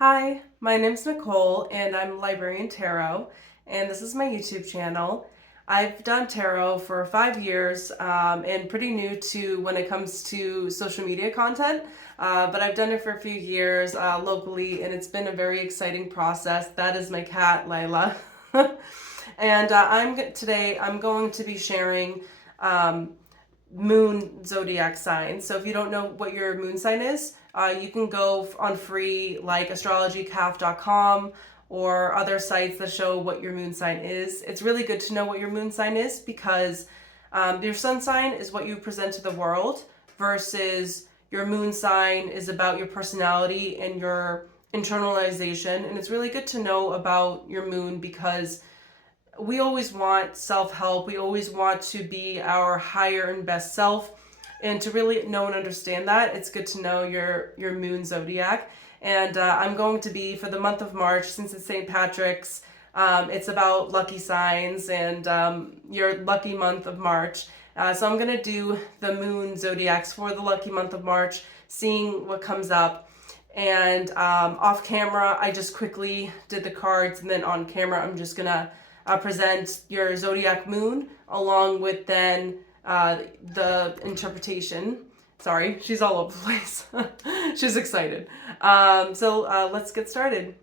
Hi, my name's Nicole and I'm Librarian Tarot, and this is my YouTube channel. I've done tarot for 5 years and pretty new to when it comes to social media content, but I've done it for a few years locally and it's been a very exciting process. That is my cat, Lila. And today I'm going to be sharing um, moon zodiac signs. So if you don't know what your moon sign is, you can go on free like astrologycalf.com or other sites that show what your moon sign is. It's really good to know what your moon sign is because your sun sign is what you present to the world versus your moon sign is about your personality and your internalization. And it's really good to know about your moon because we always want self-help. We always want to be our higher and best self. And to really know and understand that, it's good to know your moon zodiac. And I'm going to be, for the month of March, since it's St. Patrick's, it's about lucky signs and your lucky month of March. So I'm going to do the moon zodiacs for the lucky month of March, seeing what comes up. And off camera, I just quickly did the cards, and then on camera, I'm just going to present your zodiac moon along with then the interpretation. Sorry, she's all over the place. She's excited. So let's get started.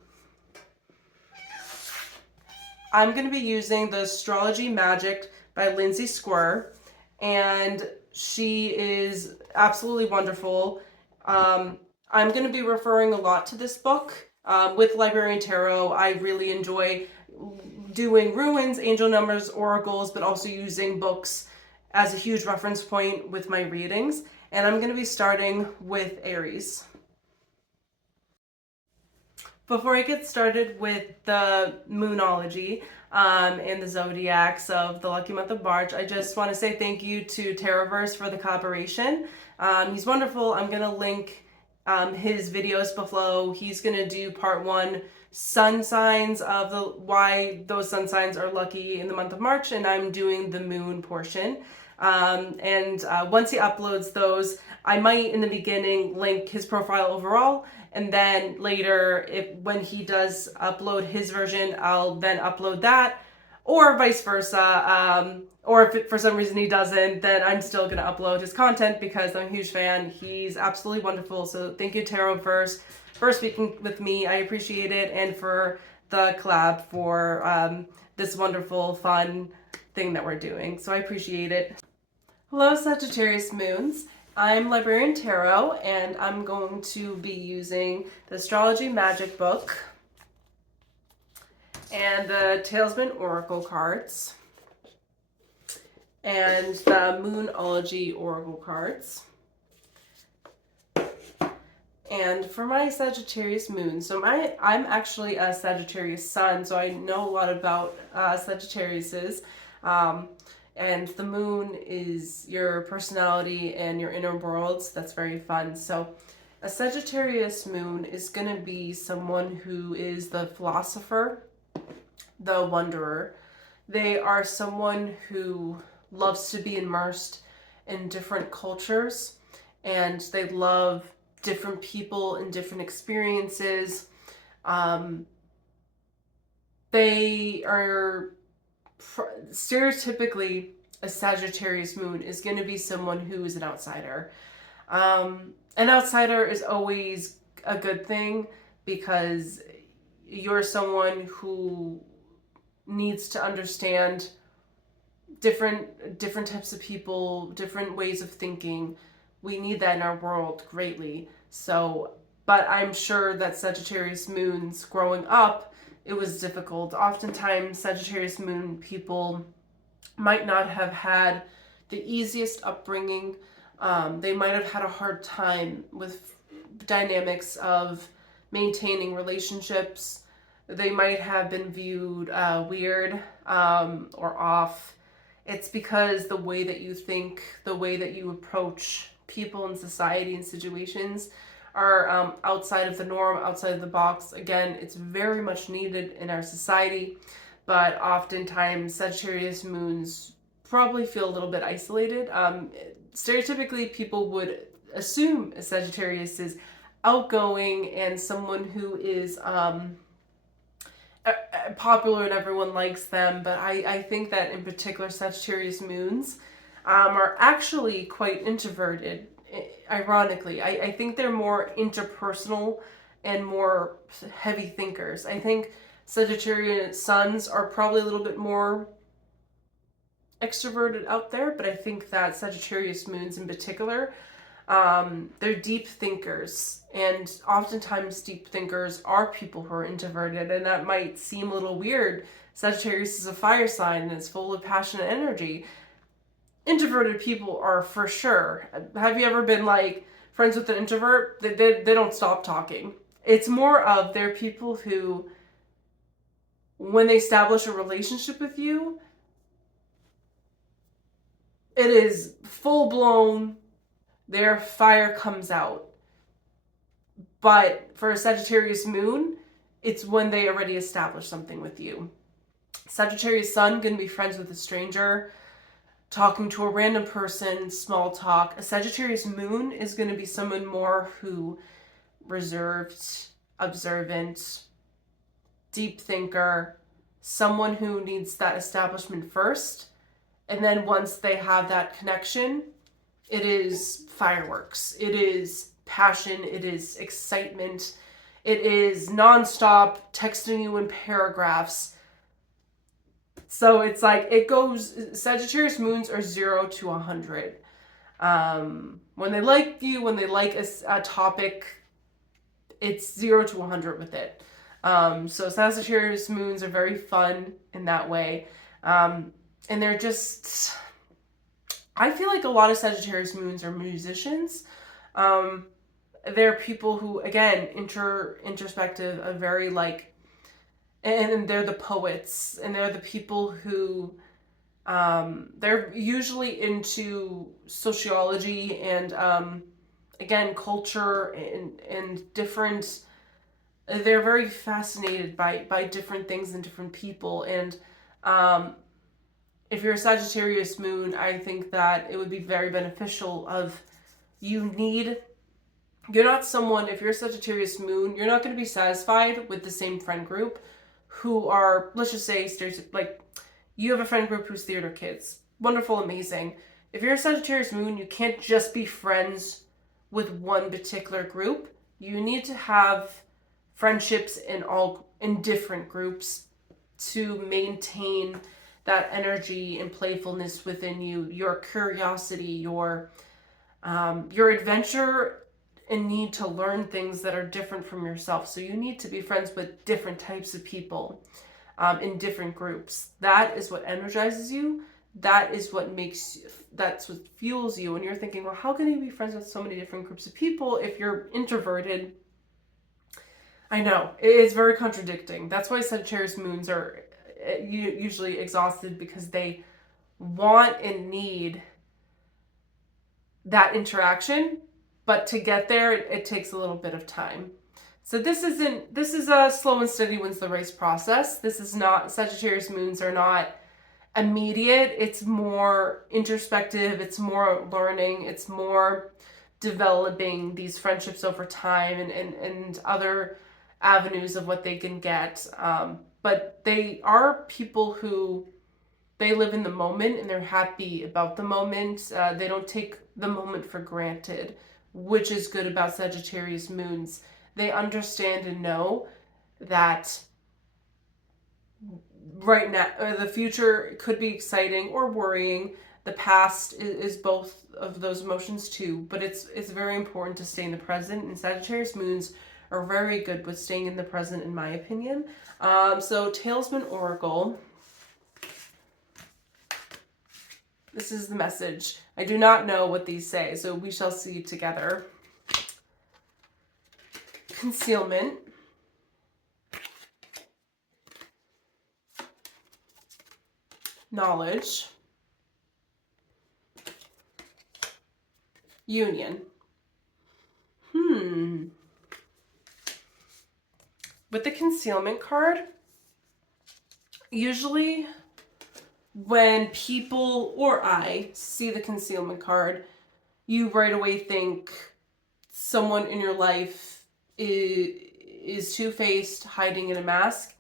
I'm going to be using the Astrology Magic by Lindsay Square, and she is absolutely wonderful. I'm going to be referring a lot to this book. With Librarian Tarot, I really enjoy doing ruins, angel numbers, oracles, but also using books as a huge reference point with my readings. And I'm going to be starting with Aries. Before I get started with the moonology and the zodiacs of the lucky month of March, I just want to say thank you to Taroverse for the collaboration. He's wonderful. I'm going to link his videos below. He's going to do part one, sun signs of the why those sun signs are lucky in the month of March, and I'm doing the moon portion. Once he uploads those, I might in the beginning link his profile overall, and then later, when he does upload his version, I'll then upload that, or vice versa. Or if for some reason he doesn't, then I'm still going to upload his content because I'm a huge fan. He's absolutely wonderful. So thank you, Taroverse, for speaking with me. I appreciate it. And for the collab for this wonderful, fun thing that we're doing. So I appreciate it. Hello, Sagittarius moons. I'm Librarian Tarot, and I'm going to be using the Astrology Magic book and the Talesman Oracle cards and the Moonology Oracle cards. And for my Sagittarius moon, so I'm actually a Sagittarius sun, so I know a lot about Sagittariuses. And the moon is your personality and your inner worlds. That's very fun. So a Sagittarius moon is going to be someone who is the philosopher, the wanderer. They are someone who loves to be immersed in different cultures, and they love different people and different experiences. They are stereotypically, a Sagittarius moon is going to be someone who is an outsider. An outsider is always a good thing because you're someone who needs to understand different types of people, different ways of thinking. We need that in our world greatly. So, but I'm sure that Sagittarius moons growing up, it was difficult. Oftentimes, Sagittarius moon people might not have had the easiest upbringing. They might have had a hard time with dynamics of maintaining relationships. They might have been viewed weird or off. It's because the way that you think, the way that you approach people in society and situations are outside of the norm, outside of the box. Again, it's very much needed in our society, but oftentimes Sagittarius moons probably feel a little bit isolated. Stereotypically, people would assume a Sagittarius is outgoing and someone who is popular and everyone likes them. But I think that in particular Sagittarius moons are actually quite introverted, ironically. I think they're more interpersonal and more heavy thinkers. I think Sagittarius suns are probably a little bit more extroverted out there, but I think that Sagittarius moons in particular, they're deep thinkers, and oftentimes deep thinkers are people who are introverted, and that might seem a little weird. Sagittarius is a fire sign and it's full of passion and energy. Introverted people are for sure. Have you ever been like friends with an introvert? They don't stop talking. It's more of they're people who, when they establish a relationship with you, it is full blown, their fire comes out. But for a Sagittarius moon, it's when they already establish something with you. Sagittarius sun, gonna be friends with a stranger, talking to a random person, small talk. A Sagittarius moon is gonna be someone more who reserved, observant, deep thinker, someone who needs that establishment first. And then once they have that connection, it is fireworks. It is passion. It is excitement. It is nonstop texting you in paragraphs. So it's like it goes, Sagittarius moons are 0 to 100. When they like you, when they like a topic, it's 0 to 100 with it. So Sagittarius moons are very fun in that way. And they're just, I feel like a lot of Sagittarius moons are musicians. They're people who, again, introspective, are very like, and they're the poets, and they're the people who, they're usually into sociology and, again, culture and different, they're very fascinated by different things and different people. And, if you're a Sagittarius moon, I think that it would be very beneficial of you're not someone, if you're a Sagittarius moon, you're not going to be satisfied with the same friend group who are, let's just say, like, you have a friend group who's theater kids. Wonderful, amazing. If you're a Sagittarius moon, you can't just be friends with one particular group. You need to have friendships in different groups to maintain that energy and playfulness within you, your curiosity, your adventure and need to learn things that are different from yourself. So you need to be friends with different types of people in different groups. That is what energizes you. That is what that's what fuels you. And you're thinking, well, how can you be friends with so many different groups of people if you're introverted? I know, it's very contradicting. That's why Sagittarius moons are usually exhausted, because they want and need that interaction, but to get there, it takes a little bit of time. So this is a slow and steady wins the race process. This is not, Sagittarius moons are not immediate. It's more introspective. It's more learning. It's more developing these friendships over time and other avenues of what they can get. But they are people who, they live in the moment and they're happy about the moment. They don't take the moment for granted, which is good about Sagittarius moons. They understand and know that right now, the future could be exciting or worrying. The past is both of those emotions too, but it's very important to stay in the present, and Sagittarius moons are very good with staying in the present, in my opinion. So Talisman Oracle. This is the message. I do not know what these say, so we shall see together. Concealment. Knowledge. Union. With the concealment card, usually when people or I see the concealment card, you right away think someone in your life is two-faced, hiding in a mask.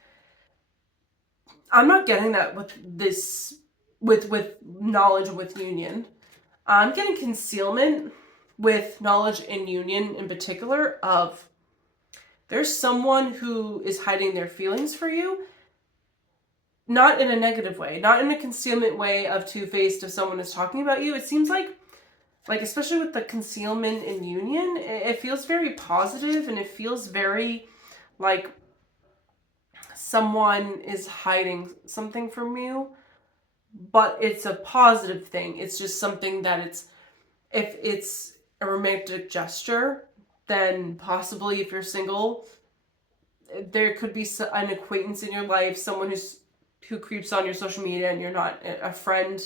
I'm not getting that with this, with knowledge, with union. I'm getting concealment with knowledge and union in particular of there's someone who is hiding their feelings for you, not in a negative way, not in a concealment way of two-faced if someone is talking about you. It seems like especially with the concealment in union, it feels very positive, and it feels very like someone is hiding something from you, but it's a positive thing. It's just something that if it's a romantic gesture, then possibly if you're single, there could be an acquaintance in your life, someone who creeps on your social media and you're not a friend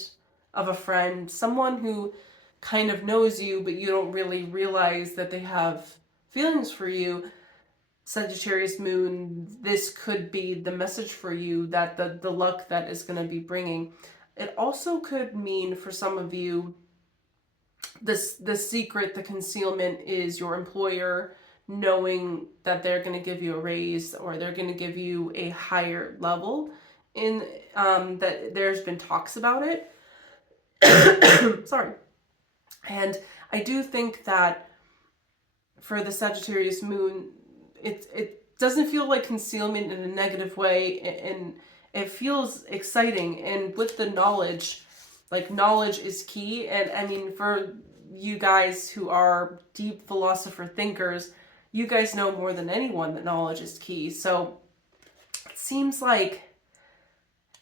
of a friend, someone who kind of knows you, but you don't really realize that they have feelings for you. Sagittarius moon, this could be the message for you, that the luck that is going to be bringing. It also could mean for some of you, the secret, the concealment is your employer knowing that they're going to give you a raise, or they're going to give you a higher level in that there's been talks about it. Sorry. And I do think that for the Sagittarius moon, it doesn't feel like concealment in a negative way, and it feels exciting. And with the knowledge, like knowledge is key. And I mean, for you guys who are deep philosopher thinkers, you guys know more than anyone that knowledge is key. So it seems like,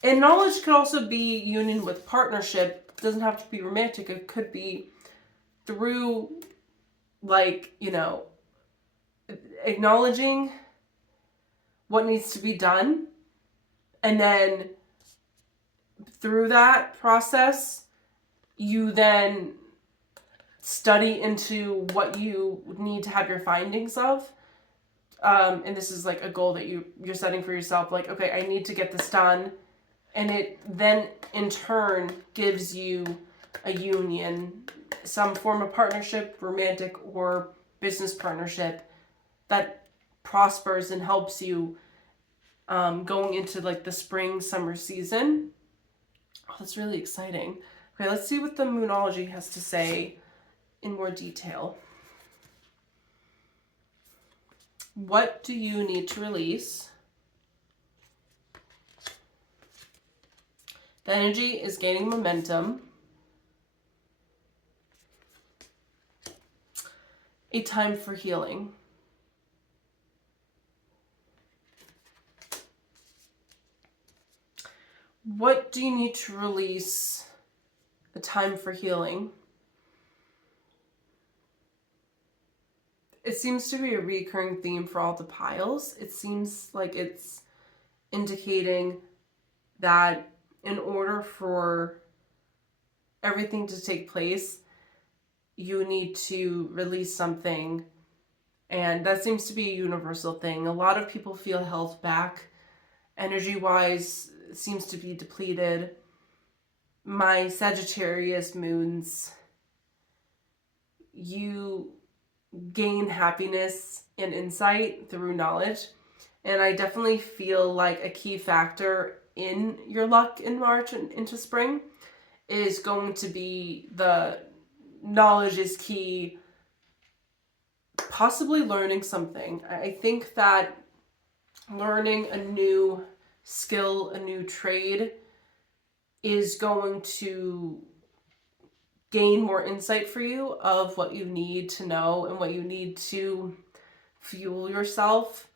and knowledge could also be union with partnership. It doesn't have to be romantic. It could be through, like, you know, acknowledging what needs to be done, and then through that process you then study into what you need to have your findings of, and this is like a goal that you're setting for yourself, like, okay, I need to get this done, and it then in turn gives you a union, some form of partnership, romantic or business partnership, that prospers and helps you going into like the spring, summer season. Oh, that's really exciting. Okay, let's see what the Moonology has to say in more detail. What do you need to release? The energy is gaining momentum. A time for healing. What do you need to release? A time for healing. It seems to be a recurring theme for all the piles. It seems like it's indicating that in order for everything to take place, you need to release something. And that seems to be a universal thing. A lot of people feel held back. Energy-wise, seems to be depleted. My Sagittarius moons, you gain happiness and insight through knowledge. And I definitely feel like a key factor in your luck in March and into spring is going to be the knowledge is key. Possibly learning something. I think that learning a new skill, a new trade, is going to gain more insight for you of what you need to know and what you need to fuel yourself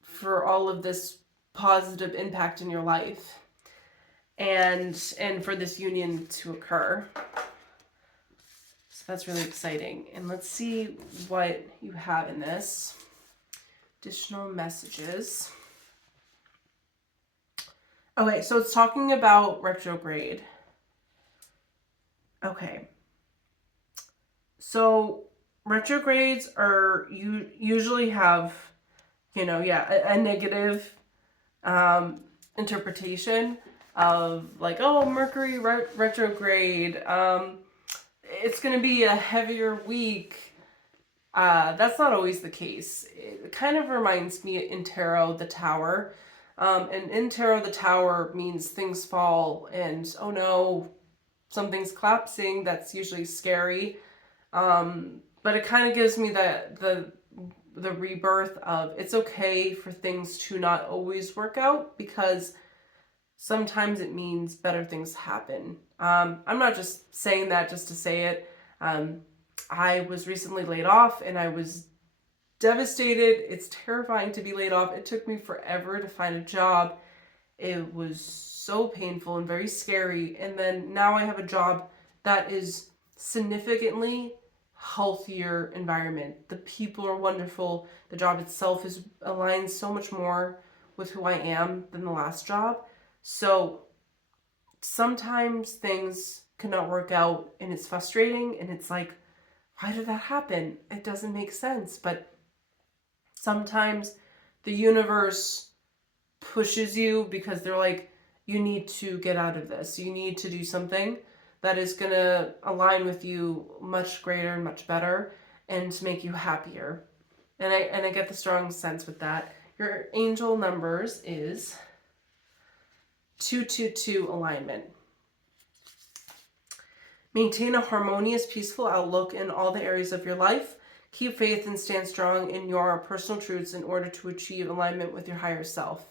for all of this positive impact in your life, and for this union to occur. So that's really exciting. And let's see what you have in this. Additional messages. Okay, so it's talking about retrograde. Okay. So retrogrades are, you usually have, you know, a negative interpretation of like, oh, Mercury retrograde. It's going to be a heavier week. That's not always the case. It kind of reminds me in tarot, the tower. And in tarot, the tower means things fall and, oh no, something's collapsing. That's usually scary. But it kind of gives me the rebirth of it's okay for things to not always work out, because sometimes it means better things happen. I'm not just saying that just to say it. I was recently laid off and I was devastated. It's terrifying to be laid off. It took me forever to find a job. It was so painful and very scary. And then now I have a job that is significantly healthier environment. The people are wonderful. The job itself is aligned so much more with who I am than the last job. So sometimes things cannot work out and it's frustrating and it's like, why did that happen? It doesn't make sense. But sometimes the universe pushes you because they're like, you need to get out of this. You need to do something that is going to align with you much greater and much better and to make you happier. And I get the strong sense with that. Your angel numbers is 222 alignment. Maintain a harmonious, peaceful outlook in all the areas of your life. Keep faith and stand strong in your personal truths in order to achieve alignment with your higher self.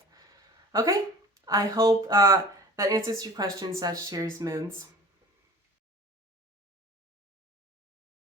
Okay, I hope that answers your question, Sagittarius moons.